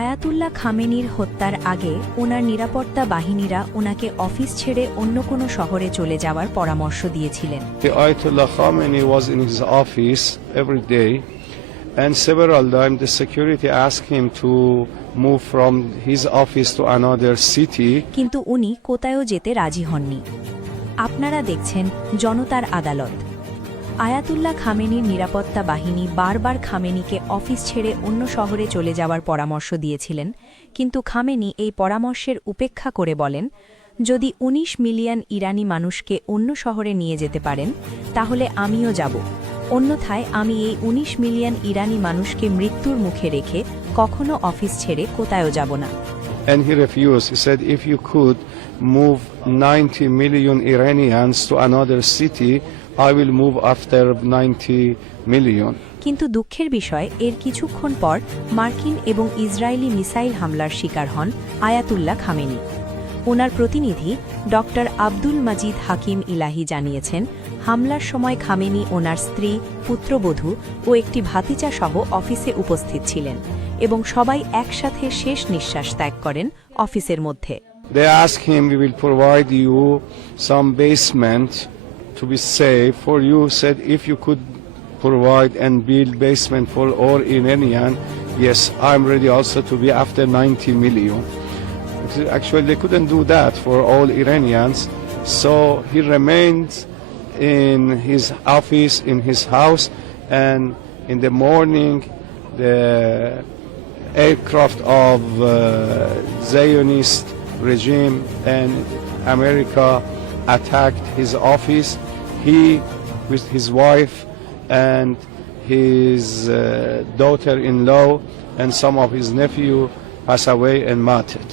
Ayatollah খামেনির হত্যার আগে ওনার নিরাপত্তা বাহিনীরা ওনাকে অফিস ছেড়ে অন্য কোনো শহরে চলে যাওয়ার পরামর্শ দিয়েছিলেন। The Ayatollah Khamenei was in his office every day, and several times the security asked him to move from his office to another city. কিন্তু উনি কোথাও যেতে রাজি হননি। আপনারা দেখছেন জনতার আদালত। আয়াতুল্লাহ খামেনির নিরাপত্তা বাহিনী বারবার খামেনিকে অফিস ছেড়ে অন্য শহরে চলে যাওয়ার পরামর্শ দিয়েছিলেন, কিন্তু খামেনি এই পরামর্শের উপেক্ষা করে বলেন, যদি ১৯ মিলিয়ন ইরানি মানুষকে অন্য শহরে নিয়ে যেতে পারেন তাহলে আমিও যাব, অন্যথায় আমি এই ১৯ মিলিয়ন ইরানি মানুষকে মৃত্যুর মুখে রেখে কখনো অফিস ছেড়ে কোথাও যাব না। And he refused. He said, if you could move 90 million Iranians to another city, I will move after 90 million. কিন্তু দুঃখের বিষয়, এর কিছুক্ষণ পর মার্কিন এবং ইসরায়েলি মিসাইল হামলার শিকার হন আয়াতুল্লাহ খামেনি। ওনার প্রতিনিধি ডক্টর আব্দুল মাজিদ হাকিম ইলাহি জানিয়েছেন, হামলার সময় খামেনি ওনার স্ত্রী, পুত্রবধূ ও একটি ভাতিজা সহ অফিসে উপস্থিত ছিলেন এবং সবাই একসাথে শেষ নিঃশ্বাস ত্যাগ করেন অফিসের মধ্যে। They asked him, we will provide you some basement to be safe for you. Said, if you could provide and build basement for all Iranian, yes, I'm ready also to be after 90 million. Actually, they couldn't do that for all Iranians, so he remained in his office, in his house, and in the morning, the aircraft of Zionist regime and America attacked his office. He, with his wife and his daughter-in-law and some of his nephew, passed away and martyred.